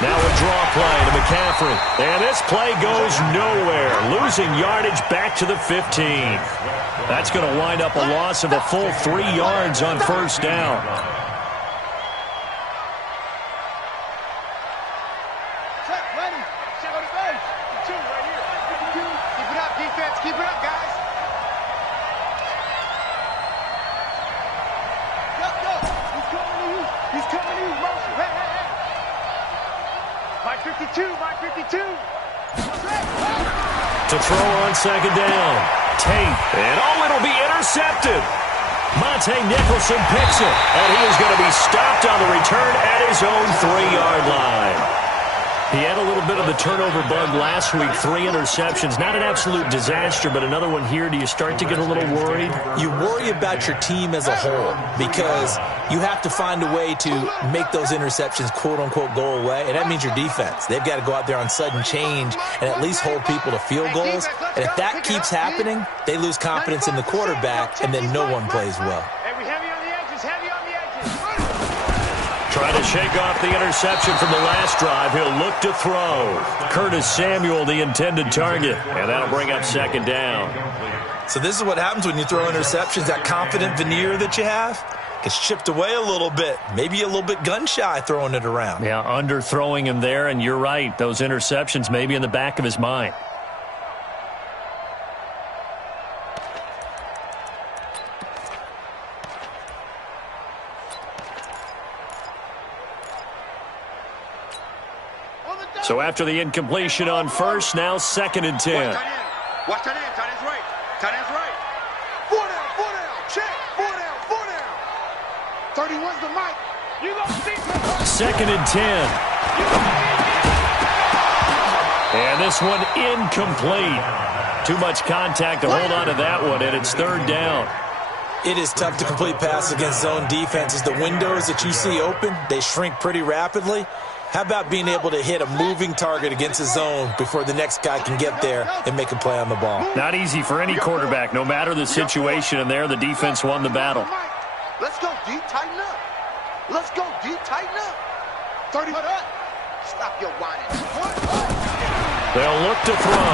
Now a draw play to McCaffrey. And this play goes nowhere. Losing yardage back to the 15. That's going to wind up a loss of a full 3 yards on first down. Keep it up, guys. He's coming to you. Motion. Hey, hey, hey. Mike 52, Mike 52. To throw on second down. Tate. And it'll be intercepted. Monte Nicholson picks it. And he is going to be stopped on the return at his own 3-yard line. He had a little bit of the turnover bug last week, 3 interceptions. Not an absolute disaster, but another one here. Do you start to get a little worried? You worry about your team as a whole because you have to find a way to make those interceptions, quote-unquote, go away, and that means your defense. They've got to go out there on sudden change and at least hold people to field goals. And if that keeps happening, they lose confidence in the quarterback, and then no one plays well. Trying to shake off the interception from the last drive. He'll look to throw. Curtis Samuel, the intended target. And that'll bring up second down. So this is what happens when you throw interceptions. That confident veneer that you have gets chipped away a little bit. Maybe a little bit gun-shy throwing it around. Yeah, underthrowing him there, and you're right. Those interceptions may be in the back of his mind. So after the incompletion on first, now 2nd and 10. Watch tight end. Tight end's right. Tight end's right. 4 down. Check. 4 down. 31's the mic. You gonna see him. 2nd and 10. And this one incomplete. Too much contact to hold on to that one, and it's 3rd down. It is tough to complete passes against zone defenses. The windows that you see open, they shrink pretty rapidly. How about being able to hit a moving target against a zone before the next guy can get there and make a play on the ball? Not easy for any quarterback, no matter the situation, and there the defense won the battle. Let's go deep, tighten up. Let's go deep, tighten up. 30. Stop your whining. They'll look to throw.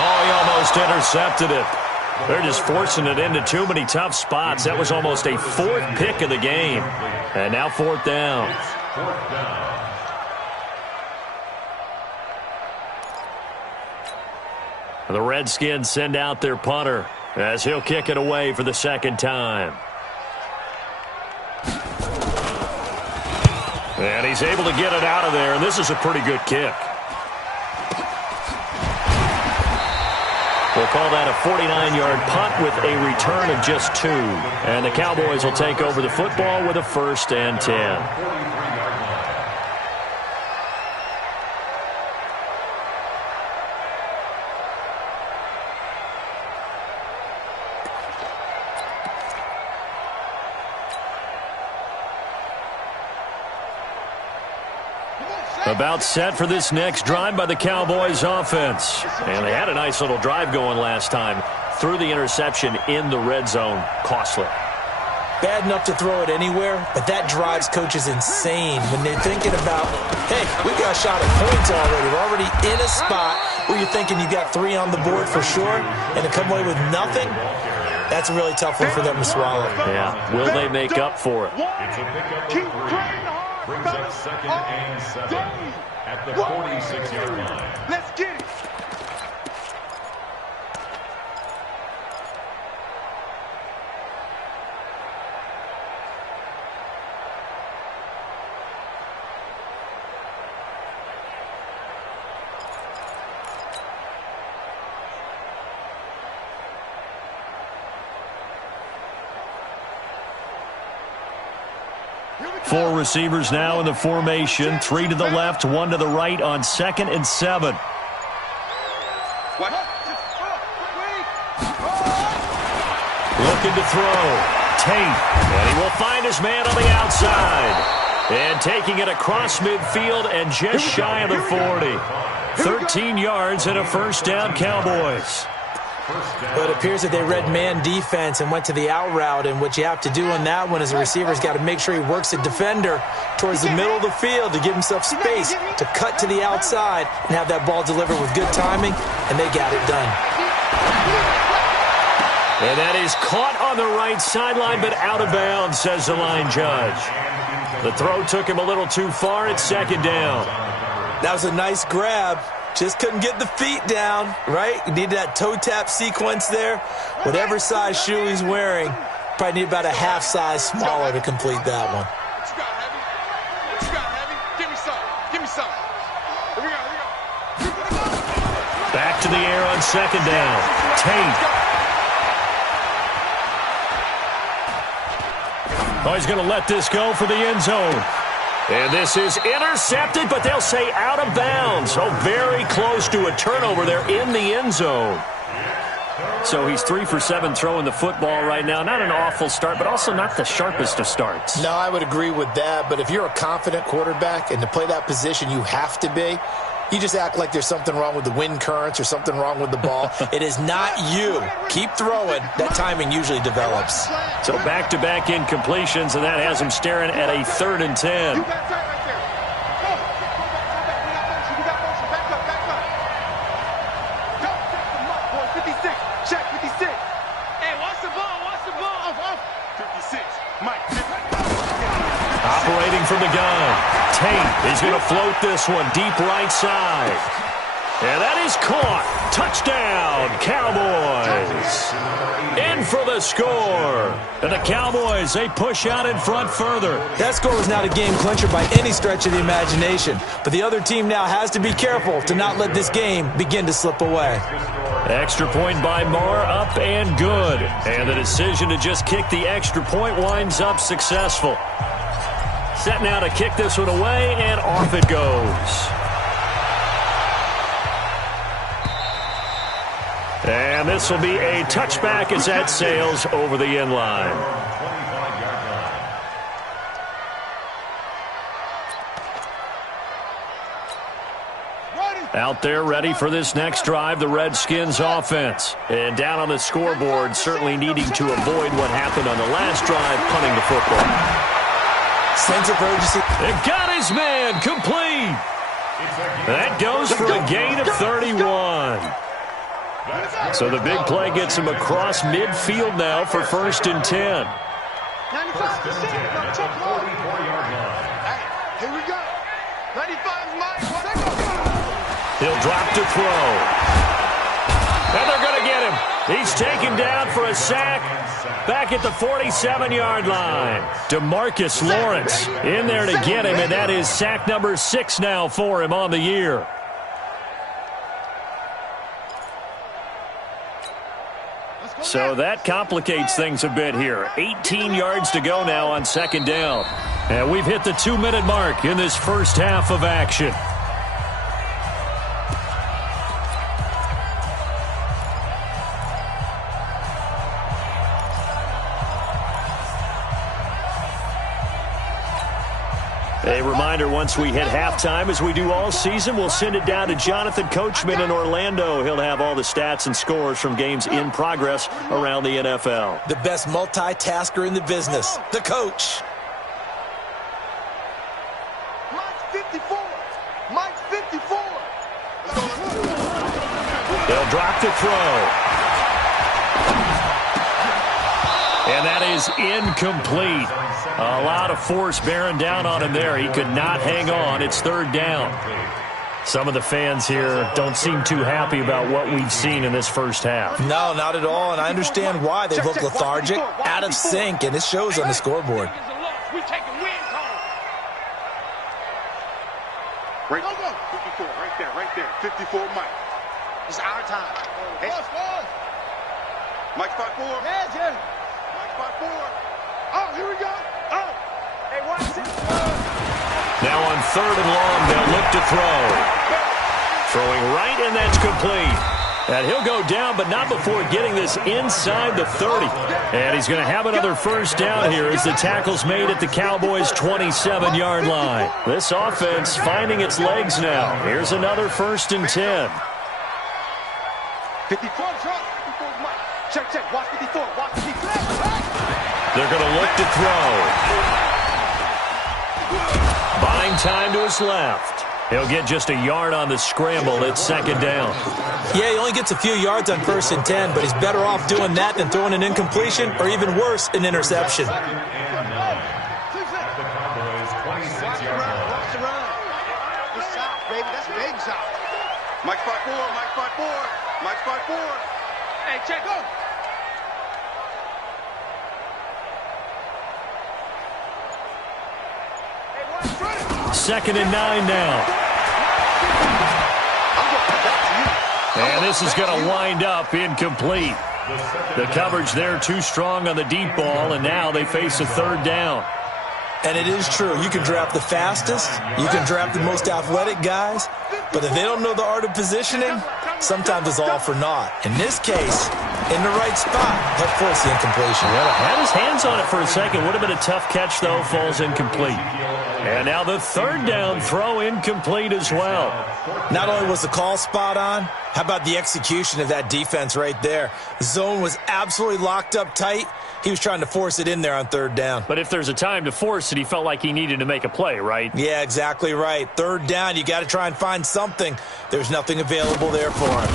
Oh, he almost intercepted it. They're just forcing it into too many tough spots. That was almost a 4th pick of the game. And now 4th down. The Redskins send out their punter as he'll kick it away for the 2nd time. And he's able to get it out of there, and this is a pretty good kick. We'll call that a 49-yard punt with a return of just 2. And the Cowboys will take over the football with a 1st and 10. About set for this next drive by the Cowboys offense. And they had a nice little drive going last time. Threw the interception in the red zone. Costly. Bad enough to throw it anywhere, but that drives coaches insane when they're thinking about, hey, we've got a shot at points already. We're already in a spot where you're thinking you got 3 on the board for sure, and to come away with nothing, that's a really tough one for them to swallow. Yeah, will they make up for it? Keep playing hard. Brings up 2nd and 7 at the 46-yard line. Let's get it. Four receivers now in the formation. 3 to the left, 1 to the right on 2nd and 7. Looking to throw. Tate. And he will find his man on the outside. And taking it across midfield and just shy of the 40. 13 yards and a 1st down, Cowboys. But it appears that they read man defense and went to the out route, and what you have to do on that one is the receiver's got to make sure he works the defender towards the middle of the field to give himself space to cut to the outside and have that ball delivered with good timing, and they got it done. And that is caught on the right sideline, but out of bounds, says the line judge. The throw took him a little too far. It's second down. That was a nice grab. Just couldn't get the feet down, right? You needed that toe tap sequence there. Whatever size shoe he's wearing, probably need about a half size smaller to complete that one. What you got, Heavy? What you got, Heavy? Give me some. Give me some. Here we go. Here we go. Back to the air on second down. Tate. Oh, he's going to let this go for the end zone. And this is intercepted, but they'll say out of bounds. So very close to a turnover there in the end zone. So he's 3 for 7 throwing the football right now. Not an awful start, but also not the sharpest of starts. No, I would agree with that. But if you're a confident quarterback and to play that position, you have to be. You just act like there's something wrong with the wind currents or something wrong with the ball. It is not you. Keep throwing. That timing usually develops. So back-to-back incompletions, and that has him staring at a 3rd and 10. You got tight right there. Go. We got motion. Back up. Go. Check the mark, boy. 56. Check 56. Hey, watch the ball. Off. 56. Mike. Operating from the gun. Tate is going to float this one deep right side. And that is caught. Touchdown, Cowboys. In for the score. And the Cowboys, they push out in front further. That score was not a game clincher by any stretch of the imagination. But the other team now has to be careful to not let this game begin to slip away. Extra point by Marr, up and good. And the decision to just kick the extra point winds up successful. Set now to kick this one away, and off it goes. And this will be a touchback as that sails over the end line. Out there ready for this next drive, the Redskins offense. And down on the scoreboard, certainly needing to avoid what happened on the last drive, punting the football. Sense of urgency. It got his man complete. That goes for a gain of 31. So the big play gets him across midfield now for 1st and 10. 95%. Here we go. 95 Mike. He'll drop to throw. And they're going to get him. He's taken down for a sack back at the 47-yard line. DeMarcus Lawrence in there to get him, and that is sack number 6 now for him on the year. So that complicates things a bit here. 18 yards to go now on second down. And we've hit the 2-minute mark in this first half of action. A reminder, once we hit halftime, as we do all season, we'll send it down to Jonathan Coachman in Orlando. He'll have all the stats and scores from games in progress around the NFL. The best multitasker in the business, the coach. Mike's 54. Mike's 54. They'll drop the throw. And that is incomplete. A lot of force bearing down on him there. He could not hang on. It's 3rd down. Some of the fans here don't seem too happy about what we've seen in this first half. No, not at all, and I understand why. They look lethargic, out of sync, and it shows on the scoreboard. Right, 54, right there. 54 Mike. It's our time. Hey. Mike 5-4. Yeah. Mike 5-4. Oh, here we go. Oh. Hey, watch it. Now on 3rd and long, they'll look to throw. Throwing right, and that's complete. And he'll go down, but not before getting this inside the 30. And he's going to have another first down here as the tackle's made at the Cowboys' 27-yard line. This offense finding its legs now. Here's another 1st and 10. 54 drop. Check, check. Watch 54. Watch 54. They're going to look to throw. Buying time to his left. He'll get just a yard on the scramble. It's second down. Yeah, he only gets a few yards on 1st and 10, but he's better off doing that than throwing an incompletion or even worse, an interception. Watch the run. Watch the run. Good shot, baby. That's a big shot. Mike spot 4. Mike spot 4. Mike spot 4. Hey, check, go. Second and 9 now. And this is going to wind up incomplete. The coverage there too strong on the deep ball, and now they face a third down. And it is true. You can draft the fastest. You can draft the most athletic guys. But if they don't know the art of positioning, sometimes it's all for naught. In this case, in the right spot, he'll force the incompletion. Well, had his hands on it for a second. Would have been a tough catch, though. Falls incomplete. And now the third down throw incomplete as well. Not only was the call spot on, how about the execution of that defense right there? The zone was absolutely locked up tight. He was trying to force it in there on third down. But if there's a time to force it, he felt like he needed to make a play, right? Yeah, exactly right. Third down, you got to try and find something. There's nothing available there for him.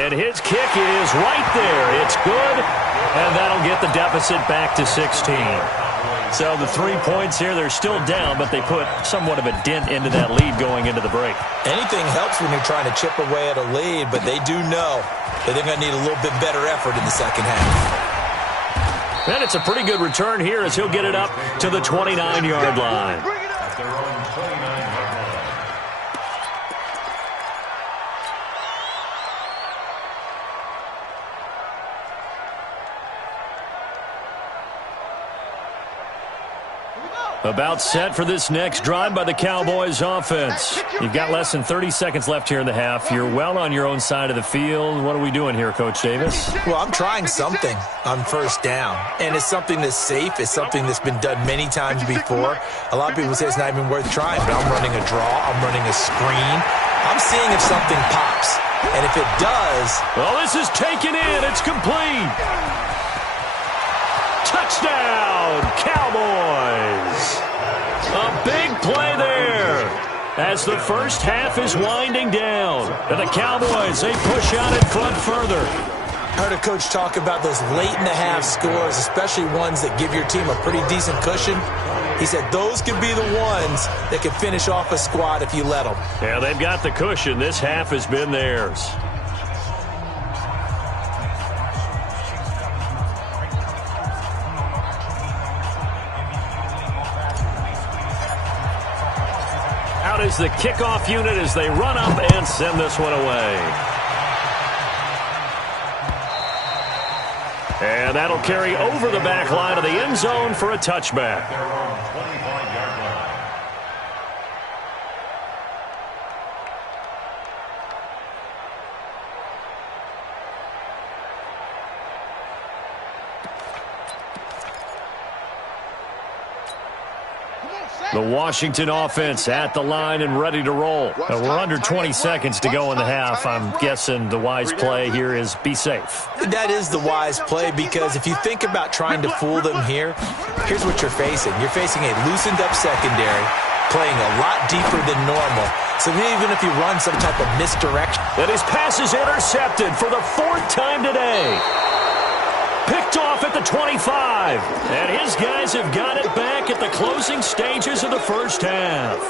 And his kick is right there. It's good, and that'll get the deficit back to 16. So the 3 points here, they're still down, but they put somewhat of a dent into that lead going into the break. Anything helps when you're trying to chip away at a lead, but they do know that they're going to need a little bit better effort in the second half. And it's a pretty good return here as he'll get it up to the 29-yard line. At their own 29-yard line. About set for this next drive by the Cowboys offense. You've got less than 30 seconds left here in the half. You're well on your own side of the field. What are we doing here, Coach Davis? Well, I'm trying something on first down, and it's something that's safe. It's something that's been done many times before. A lot of people say it's not even worth trying, but I'm running a draw. I'm running a screen. I'm seeing if something pops, and if it does... Well, this is taken in. It's complete. Touchdown, Cowboys! A big play there as the first half is winding down. And the Cowboys, they push out in front further. I heard a coach talk about those late-in-the-half scores, especially ones that give your team a pretty decent cushion. He said those could be the ones that could finish off a squad if you let them. Yeah, they've got the cushion. This half has been theirs. Out is the kickoff unit as they run up and send this one away. And that'll carry over the back line of the end zone for a touchback. Their own 25-yard line. The Washington offense at the line and ready to roll. We're under 20 seconds to go in the half. I'm guessing the wise play here is be safe. That is the wise play, because if you think about trying to fool them here, here's what you're facing. You're facing a loosened-up secondary, playing a lot deeper than normal. So even if you run some type of misdirection. And his pass is intercepted for the fourth time today. Picked off at the 25. And his guys have got it back at the closing stages of the first half.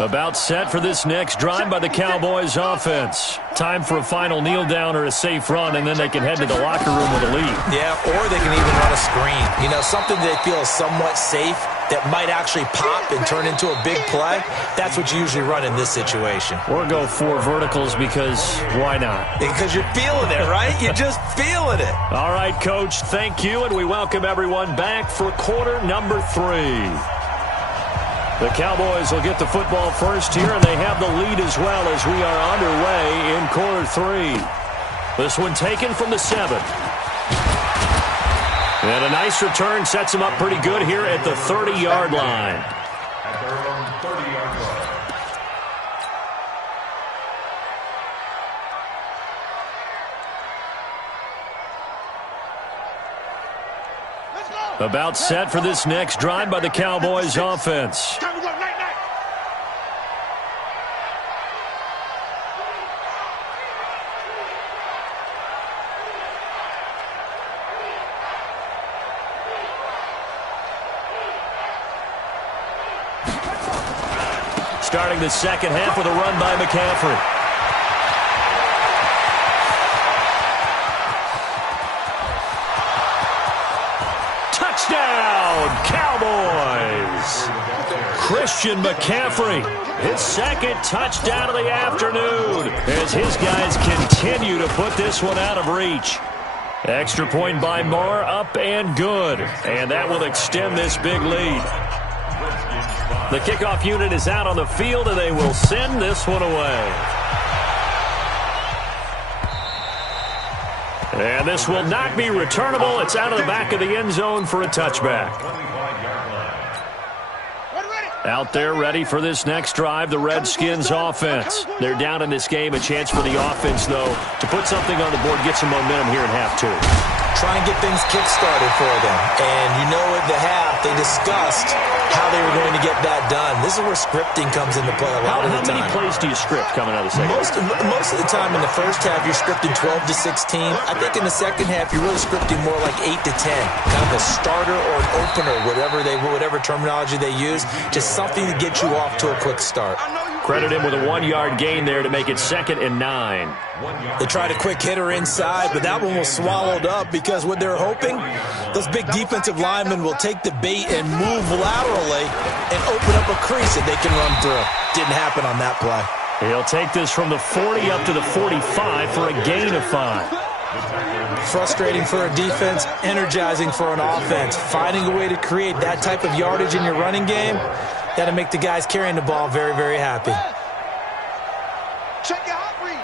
About set for this next drive by the Cowboys offense. Time for a final kneel down or a safe run, and then they can head to the locker room with a lead. Yeah, or they can even run a screen. You know, something they feel is somewhat safe that might actually pop and turn into a big play. That's what you usually run in this situation. Or go 4 verticals because why not? Because you're feeling it, right? You're just feeling it. All right, Coach, thank you, and we welcome everyone back for quarter number 3. The Cowboys will get the football first here, and they have the lead as well as we are underway in quarter 3. This one taken from the 7. And a nice return sets them up pretty good here at the 30-yard line. At their own 30-yard line. About set for this next drive by the Cowboys offense. Time to go, night, night. Starting the second half with a run by McCaffrey. Touchdown, Cowboys! Christian McCaffrey, his second touchdown of the afternoon as his guys continue to put this one out of reach. Extra point by Moore, up and good. And that will extend this big lead. The kickoff unit is out on the field, and they will send this one away. And this will not be returnable. It's out of the back of the end zone for a touchback. Out there ready for this next drive, the Redskins offense. They're down in this game. A chance for the offense, though, to put something on the board, get some momentum here in half 2. Try and get things kick-started for them. And you know at the half, they discussed how they were going to get that done. This is where scripting comes into play a lot of the time. How many plays do you script coming out of the second half? Most of the time in the first half, you're scripting 12 to 16. I think in the second half, you're really scripting more like 8 to 10. Kind of a starter or an opener, whatever terminology they use. Just something to get you off to a quick start. Credit him with a 1-yard gain there to make it 2nd and 9. They tried a quick hitter inside, but that one was swallowed up because what they're hoping, those big defensive linemen will take the bait and move laterally and open up a crease that they can run through. Didn't happen on that play. He'll take this from the 40 up to the 45 for a gain of 5. Frustrating for a defense, energizing for an offense. Finding a way to create that type of yardage in your running game, that'll make the guys carrying the ball very, very happy. Check your hot read.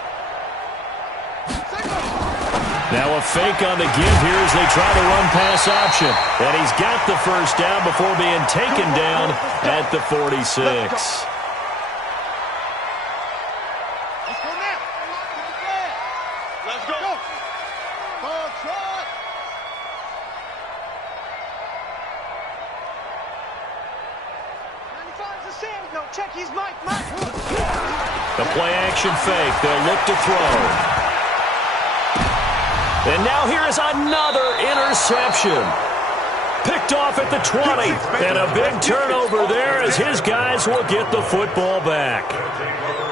Now a fake on the give here as they try the run-pass option. And he's got the first down before being taken down at the 46. Let's go now. Let's go. Ball trot. No, check, he's Mike. The play-action fake. They'll look to throw. And now here is another interception. Picked off at the 20. And a big turnover there as his guys will get the football back.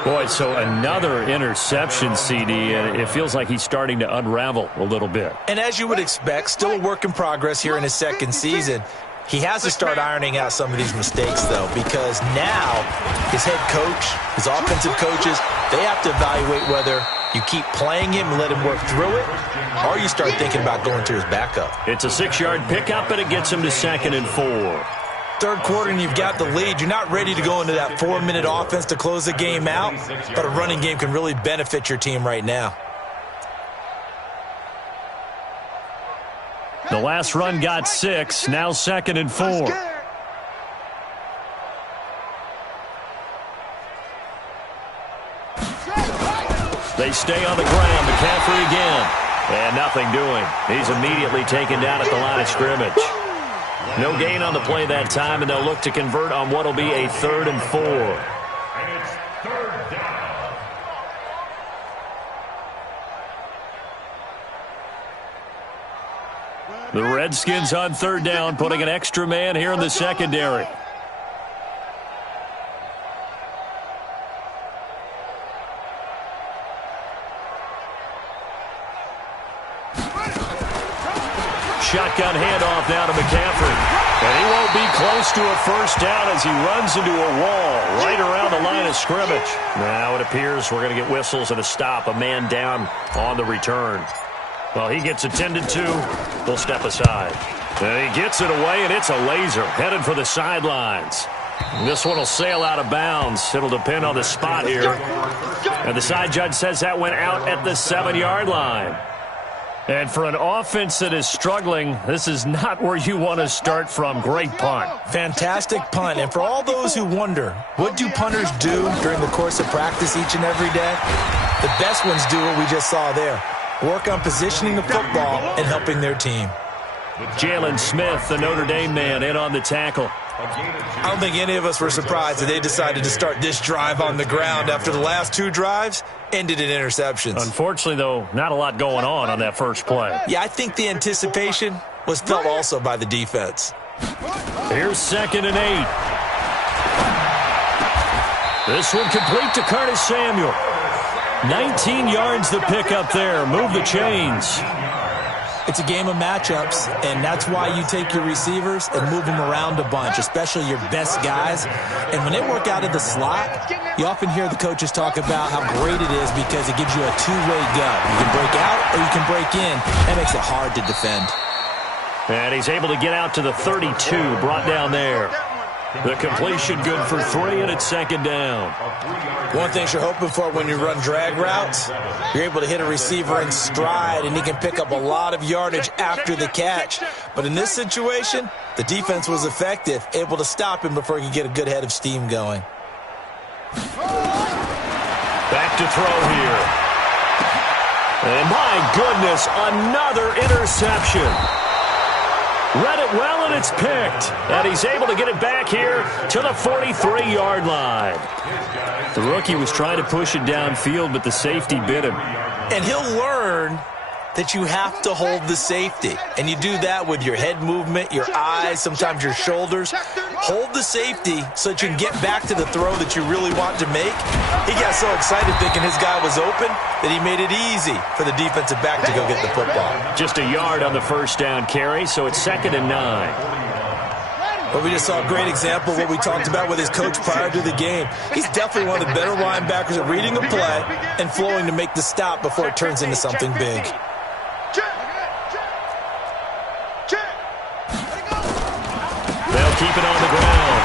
Boy, so another interception, CD, and it feels like he's starting to unravel a little bit. And as you would expect, still a work in progress here in his second season. He has to start ironing out some of these mistakes, though, because now his head coach, his offensive coaches, they have to evaluate whether you keep playing him and let him work through it, or you start thinking about going to his backup. It's a 6-yard pickup, and it gets him to 2nd and 4. Third quarter, and you've got the lead. You're not ready to go into that 4-minute offense to close the game out, but a running game can really benefit your team right now. The last run got 6, now 2nd and 4. They stay on the ground. McCaffrey again. And nothing doing. He's immediately taken down at the line of scrimmage. No gain on the play that time, and they'll look to convert on what will be a 3rd and 4. And it's 3rd down. The Redskins on 3rd down, putting an extra man here in the secondary. Shotgun handoff now to McCaffrey. And he won't be close to a first down as he runs into a wall right around the line of scrimmage. Now it appears we're going to get whistles and a stop. A man down on the return. Well, he gets attended to. They'll step aside. And he gets it away, and it's a laser headed for the sidelines. This one will sail out of bounds. It'll depend on the spot here. And the side judge says that went out at the 7-yard line. And for an offense that is struggling, this is not where you want to start from. Great punt. Fantastic punt. And for all those who wonder, what do punters do during the course of practice each and every day? The best ones do what we just saw there. Work on positioning the football and helping their team. Jalen Smith, the Notre Dame man, in on the tackle. I don't think any of us were surprised that they decided to start this drive on the ground after the last 2 drives ended in interceptions. Unfortunately, though, not a lot going on that first play. Yeah, I think the anticipation was felt also by the defense. Here's 2nd and 8. This one complete to Curtis Samuel. 19 yards the pick up there. Move the chains. It's a game of matchups, and that's why you take your receivers and move them around a bunch, especially your best guys. And when they work out of the slot, you often hear the coaches talk about how great it is because it gives you a two-way go. You can break out or you can break in. That makes it hard to defend. And he's able to get out to the 32, brought down there. The completion good for 3, and it's 2nd down. One thing you're hoping for when you run drag routes, you're able to hit a receiver in stride, and he can pick up a lot of yardage after the catch. But in this situation, the defense was effective, able to stop him before he could get a good head of steam going. Back to throw here. And my goodness, another interception. Read it well, and it's picked. And he's able to get it back here to the 43-yard line. The rookie was trying to push it downfield, but the safety bit him. And he'll learn that you have to hold the safety. And you do that with your head movement, your eyes, sometimes your shoulders. Hold the safety so that you can get back to the throw that you really want to make. He got so excited thinking his guy was open that he made it easy for the defensive back to go get the football. Just a yard on the first down carry, so it's 2nd and 9. But we just saw a great example of what we talked about with his coach prior to the game. He's definitely one of the better linebackers at reading a play and flowing to make the stop before it turns into something big. They'll keep it on the ground.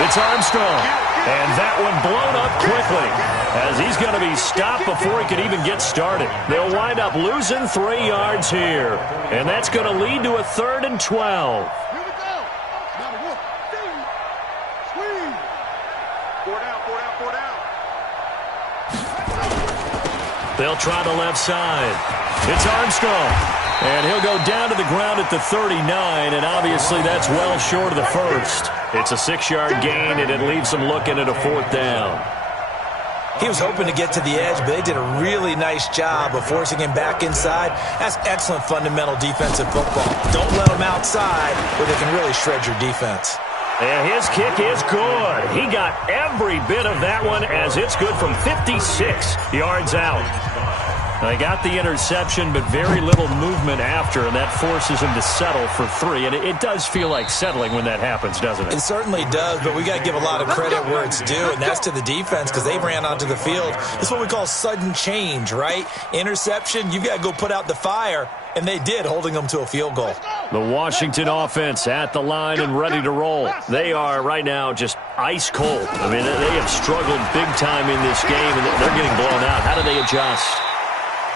It's Armstrong. And that one blown up quickly as he's going to be stopped before he could even get started. They'll wind up losing 3 yards here. And that's going to lead to a 3rd and 12. They'll try the left side. It's Armstrong. And he'll go down to the ground at the 39, and obviously that's well short of the first. It's a 6-yard gain, and it leaves them looking at a 4th down. He was hoping to get to the edge, but they did a really nice job of forcing him back inside. That's excellent fundamental defensive football. Don't let him outside where they can really shred your defense. And his kick is good. He got every bit of that one as it's good from 56 yards out. They got the interception, but very little movement after, and that forces him to settle for 3. And it does feel like settling when that happens, doesn't it? It certainly does, but we got to give a lot of credit where it's due, and that's to the defense because they ran onto the field. It's what we call sudden change, right? Interception, you've got to go put out the fire, and they did, holding them to a field goal. The Washington offense at the line and ready to roll. They are right now just ice cold. I mean, they have struggled big time in this game, and they're getting blown out. How do they adjust?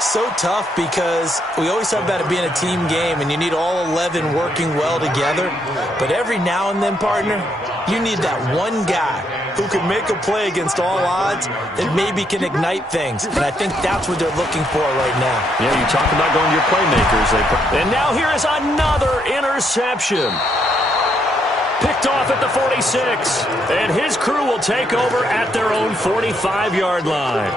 So tough because we always talk about it being a team game and you need all 11 working well together. But every now and then, partner, you need that one guy who can make a play against all odds that maybe can ignite things. And I think that's what they're looking for right now. Yeah, you talk about going to your playmakers. And now here is another interception. Picked off at the 46. And his crew will take over at their own 45-yard line.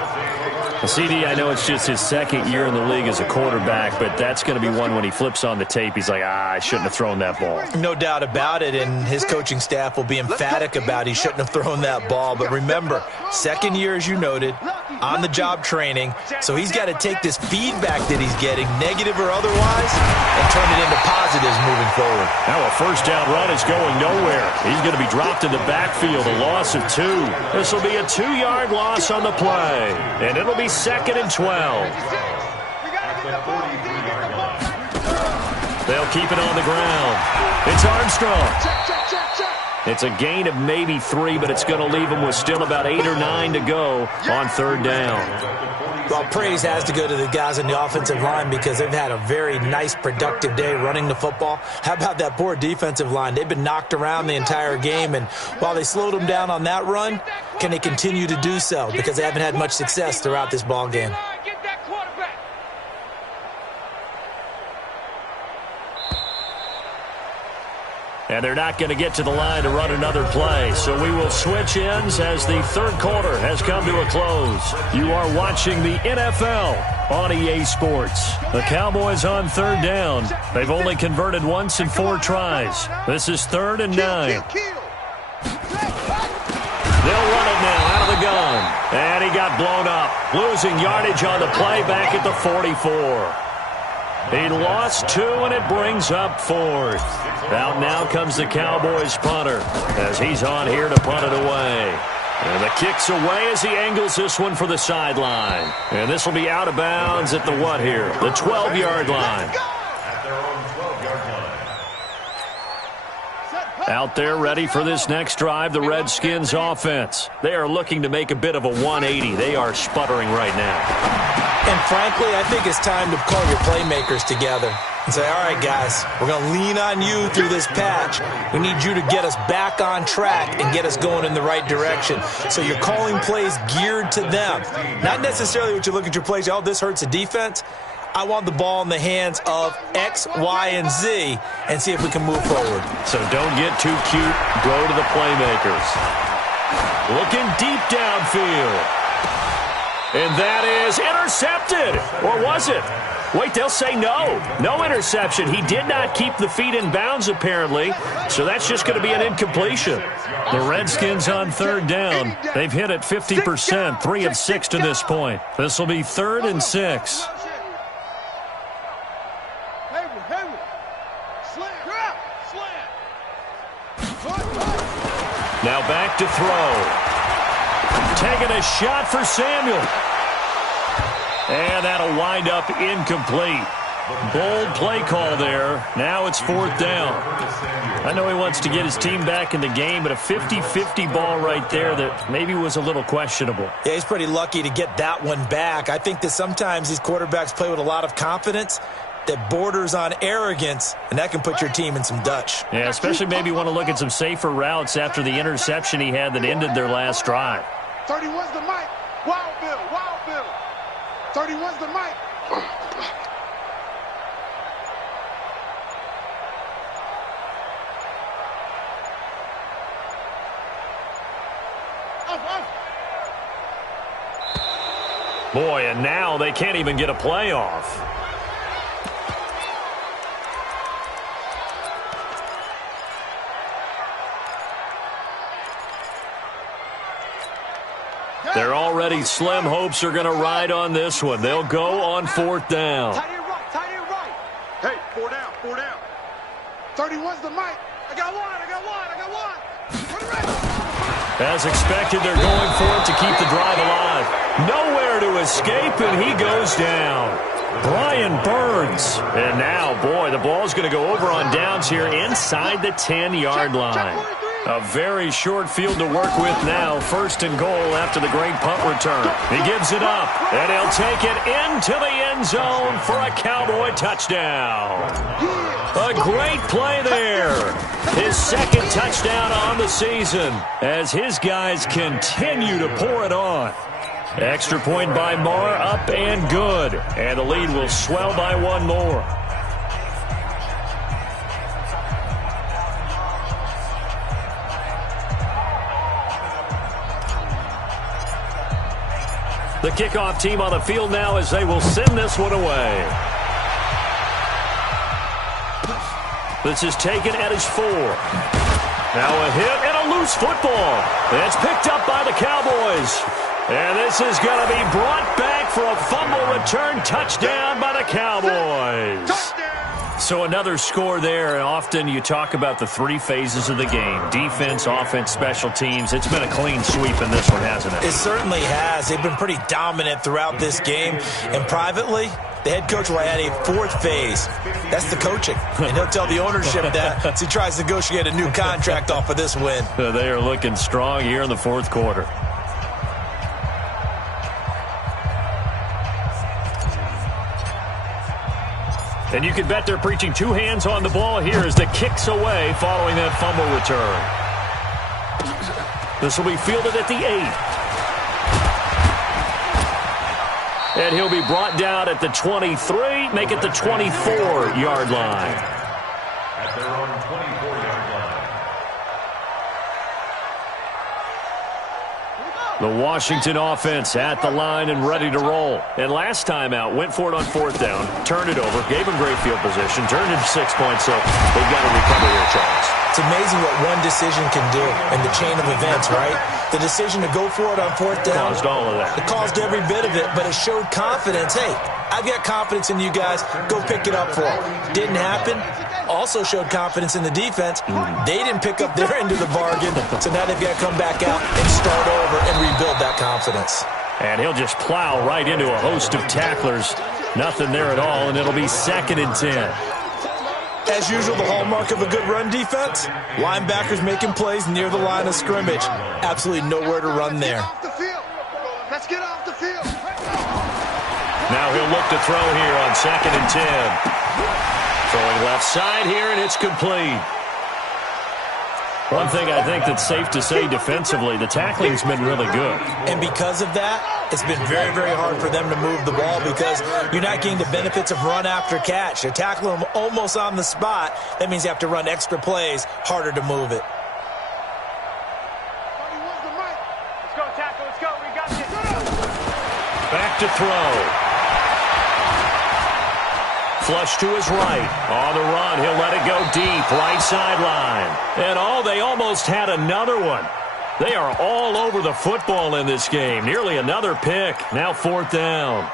CD, I know it's just his 2nd year in the league as a quarterback, but that's going to be one when he flips on the tape, he's like, I shouldn't have thrown that ball. No doubt about it, and his coaching staff will be emphatic about he shouldn't have thrown that ball. But remember, 2nd year, as you noted, on-the-job training, so he's got to take this feedback that he's getting, negative or otherwise, and turn it into positives moving forward. Now a first down run is going nowhere. He's going to be dropped in the backfield, a loss of 2. This will be a 2-yard loss on the play, and it'll be 2nd and 12. They'll keep it on the ground. It's Armstrong. It's a gain of maybe 3, but it's going to leave them with still about 8 or 9 to go on third down. Well, praise has to go to the guys on the offensive line because they've had a very nice, productive day running the football. How about that poor defensive line? They've been knocked around the entire game, and while they slowed them down on that run, can they continue to do so? Because they haven't had much success throughout this ball game. And they're not going to get to the line to run another play. So we will switch ends as the third quarter has come to a close. You are watching the NFL on EA Sports. The Cowboys on third down. They've only converted once in 4 tries. This is 3rd and 9. They'll run it now out of the gun. And he got blown up. Losing yardage on the play back at the 44. He lost 2, and it brings up 4th. Out now comes the Cowboys punter as he's on here to punt it away. And the kick's away as he angles this one for the sideline. And this will be out of bounds at the what here? The 12-yard line. Out there ready for this next drive, the Redskins offense. They are looking to make a bit of a 180. They are sputtering right now. And frankly, I think it's time to call your playmakers together and say, all right, guys, we're going to lean on you through this patch. We need you to get us back on track and get us going in the right direction. So you're calling plays geared to them. Not necessarily what you look at your plays, oh, this hurts the defense. I want the ball in the hands of X, Y, and Z and see if we can move forward. So don't get too cute. Go to the playmakers. Looking deep downfield. And that is intercepted. Or was it? Wait, they'll say no. No interception. He did not keep the feet in bounds, apparently. So that's just going to be an incompletion. The Redskins on third down. They've hit it 50%, 3 of 6 to this point. This will be 3rd and 6. Now back to throw. Taking a shot for Samuel. And that'll wind up incomplete. Bold play call there. Now it's 4th down. I know he wants to get his team back in the game, but a 50-50 ball right there that maybe was a little questionable. Yeah, he's pretty lucky to get that one back. I think that sometimes these quarterbacks play with a lot of confidence that borders on arrogance, and that can put your team in some Dutch. Yeah, especially maybe want to look at some safer routes after the interception he had that ended their last drive. 31's the mic. Wild Bill, Wild Bill. 31's the mic. Boy, and now they can't even get a play off. They're already slim hopes are going to ride on this one. They'll go on 4th down. Tight end right, tight end right. Hey, 4 down, 4 down. 31's the mic. I got one. As expected, they're going for it to keep the drive alive. Nowhere to escape, and he goes down. Brian Burns. And now, boy, the ball's going to go over on downs here inside the 10-yard line. A very short field to work with now. 1st and goal after the great punt return. He gives it up, and he'll take it into the end zone for a Cowboy touchdown. A great play there. His 2nd touchdown on the season as his guys continue to pour it on. Extra point by Marr, up and good. And the lead will swell by 1 more. The kickoff team on the field now as they will send this one away. This is taken at his 4. Now a hit and a loose football. It's picked up by the Cowboys. And this is going to be brought back for a fumble return touchdown by the Cowboys. So another score there, and often you talk about the 3 phases of the game. Defense, offense, special teams. It's been a clean sweep in this one, hasn't it? It certainly has. They've been pretty dominant throughout this game. And privately, the head coach will add a fourth phase. That's the coaching. And he'll tell the ownership that as he tries to negotiate a new contract off of this win. They are looking strong here in the fourth quarter. And you can bet they're preaching two hands on the ball here as the kick's away following that fumble return. This will be fielded at the 8. And he'll be brought down at the 23, make it the 24-yard line. At their own 24-yard line. The Washington offense at the line and ready to roll. And last time out, went for it on fourth down, turned it over, gave him great field position, turned it 6 points, so they've got to recover here, Charles. It's amazing what one decision can do in the chain of events, right? The decision to go for it on fourth down. Caused all of that. It caused every bit of it, but it showed confidence. Hey, I've got confidence in you guys. Go pick it up for them. Didn't happen. Also showed confidence in the defense. They didn't pick up their end of the bargain, so now they've got to come back out and start over and rebuild that confidence. And he'll just plow right into a host of tacklers. Nothing there at all, and it'll be 2nd and 10. As usual, the hallmark of a good run defense, linebackers making plays near the line of scrimmage. Absolutely nowhere to run there. Let's get off the field. Now he'll look to throw here on 2nd and 10. Throwing left side here, and it's complete. One thing I think that's safe to say defensively, the tackling's been really good. And because of that, it's been very, very hard for them to move the ball because you're not getting the benefits of run after catch. They're tackling them almost on the spot. That means you have to run extra plays, harder to move it. Let's go, tackle. Let's go. We got this. Back to throw. Flush to his right. On the run, he'll let it go deep, right sideline. And they almost had another one. They are all over the football in this game. Nearly another pick. Now 4th down.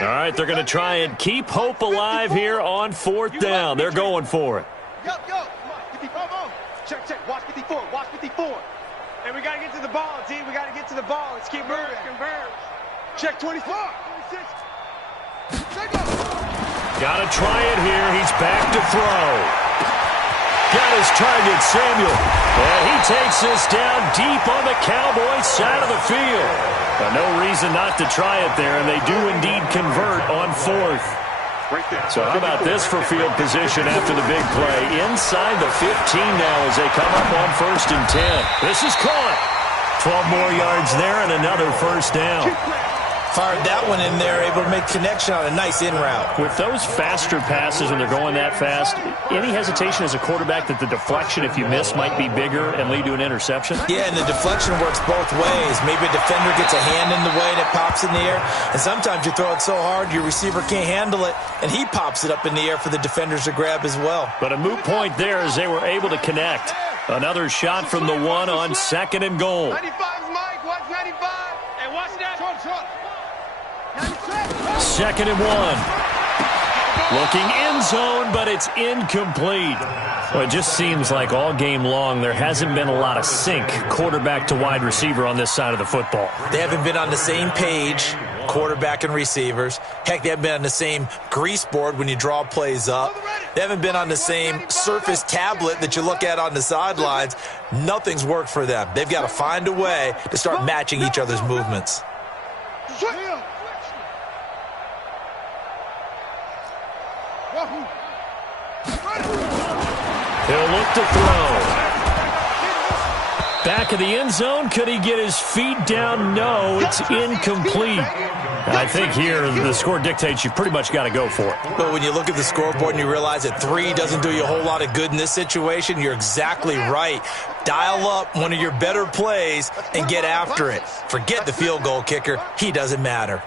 All right, they're going to try and keep hope alive here on 4th down. They're going for it. Go. Come on. 54. Check. Watch 54. Watch 54. And we got to get to the ball, D. We got to get to the ball. Let's keep moving. Converge. Check 24. 26. Got to try it here. He's back to throw. Got his target, Samuel. And he takes this down deep on the Cowboys side of the field. But no reason not to try it there, and they do indeed convert on 4th. So how about this for field position after the big play? Inside the 15 now as they come up on 1st and 10. This is caught. 12 more yards there and another 1st down. Fired that one in there, able to make connection on a nice in route. With those faster passes when they're going that fast, any hesitation as a quarterback that the deflection, if you miss, might be bigger and lead to an interception? Yeah, and the deflection works both ways. Maybe a defender gets a hand in the way and it pops in the air. And sometimes you throw it so hard your receiver can't handle it, and he pops it up in the air for the defenders to grab as well. But a moot point there as they were able to connect. Another shot from the one on 2nd and goal. 95's Mike. Watch 95. Hey, watch that. Short. 2nd and 1. Looking end zone, but it's incomplete. Well, it just seems like all game long there hasn't been a lot of sync quarterback to wide receiver on this side of the football. They haven't been on the same page, quarterback and receivers. Heck, they haven't been on the same grease board when you draw plays up. They haven't been on the same surface tablet that you look at on the sidelines. Nothing's worked for them. They've got to find a way to start matching each other's movements. He'll look to throw. Back of the end zone. Could he get his feet down? No, it's incomplete. And I think here the score dictates you pretty much got to go for it. But when you look at the scoreboard and you realize that 3 doesn't do you a whole lot of good in this situation, you're exactly right. Dial up one of your better plays and get after it. Forget the field goal kicker. He doesn't matter.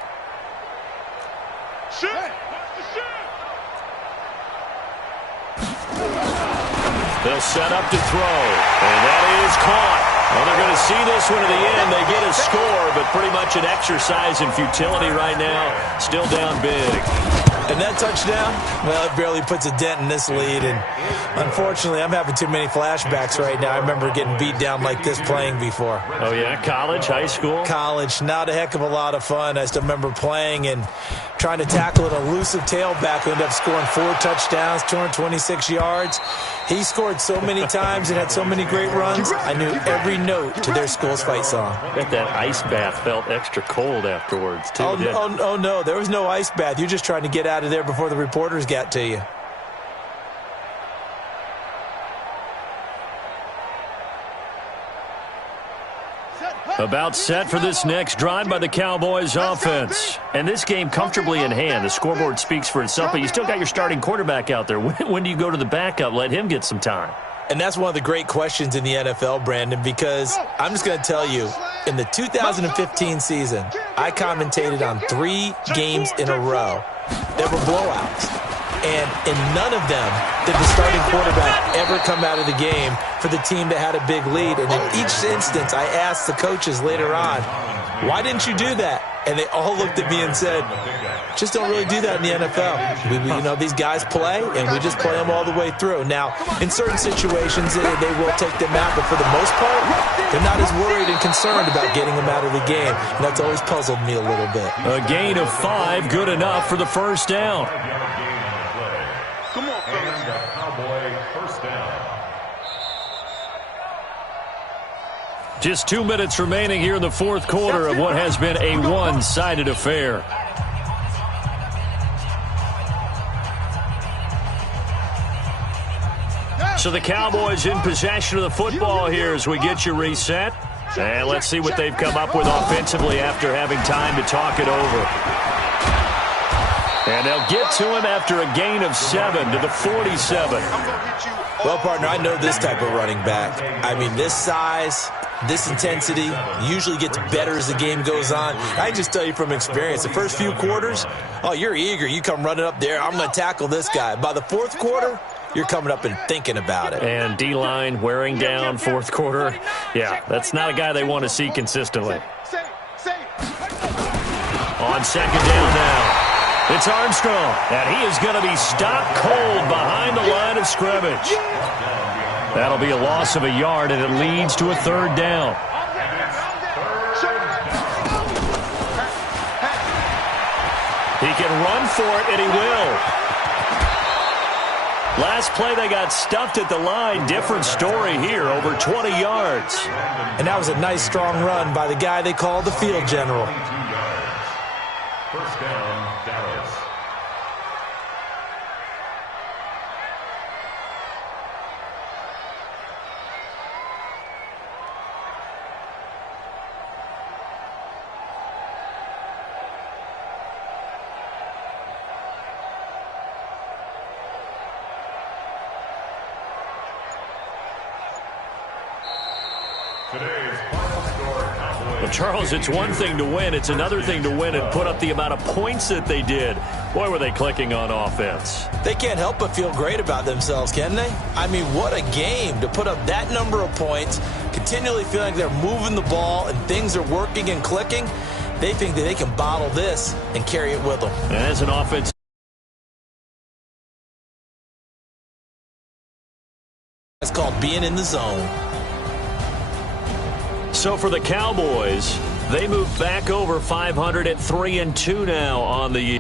They'll set up to throw, and that is caught. Well, they're going to see this one to the end. They get a score, but pretty much an exercise in futility right now. Still down big. And that touchdown, well, it barely puts a dent in this lead. And unfortunately, I'm having too many flashbacks right now. I remember getting beat down like this playing before. Oh, yeah? College, high school? College, not a heck of a lot of fun. I still remember playing and trying to tackle an elusive tailback who ended up scoring 4 touchdowns, 226 yards. He scored so many times and had so many great runs, I knew every note to their school's fight song. I bet that ice bath felt extra cold afterwards, too. Oh, no, there was no ice bath. You're just trying to get out of there before the reporters got to you. About set for this next drive by the Cowboys offense. And this game comfortably in hand. The scoreboard speaks for itself, but you still got your starting quarterback out there. When do you go to the backup? Let him get some time. And that's one of the great questions in the NFL, Brandon, because I'm just going to tell you, in the 2015 season, I commentated on 3 games in a row that were blowouts. And in none of them did the starting quarterback ever come out of the game for the team that had a big lead. And in each instance, I asked the coaches later on, why didn't you do that? And they all looked at me and said, just don't really do that in the NFL. These guys play, and we just play them all the way through. Now, in certain situations, they will take them out, but for the most part, they're not as worried and concerned about getting them out of the game. And that's always puzzled me a little bit. A gain of 5, good enough for the first down. Come on, And a Cowboy first down. Just 2 minutes remaining here in the fourth quarter of what has been a one-sided affair. So the Cowboys in possession of the football here as we get you reset. And let's see what they've come up with offensively after having time to talk it over. And they'll get to him after a gain of 7 to the 47. Well, partner, I know this type of running back. I mean, this size, this intensity usually gets better as the game goes on. I can just tell you from experience, the first few quarters, oh, you're eager. You come running up there, I'm going to tackle this guy. By the fourth quarter, you're coming up and thinking about it. And D-line wearing down fourth quarter. Yeah, that's not a guy they want to see consistently. On second down now. It's Armstrong, and he is going to be stopped cold behind the line of scrimmage. That'll be a loss of a yard, and it leads to a third down. He can run for it, and he will. Last play, they got stuffed at the line. Different story here, over 20 yards. And that was a nice, strong run by the guy they call the field general. First down, Dallas. Today's final score, Cowboys. Well, Charles, it's one thing to win. It's another thing to win and put up the amount of points that they did. Boy, were they clicking on offense. They can't help but feel great about themselves, can they? I mean, what a game to put up that number of points, continually feeling like they're moving the ball and things are working and clicking. They think that they can bottle this and carry it with them. And as an offense, it's called being in the zone. so for the Cowboys, they move back over 500 at 3-2 now on the year.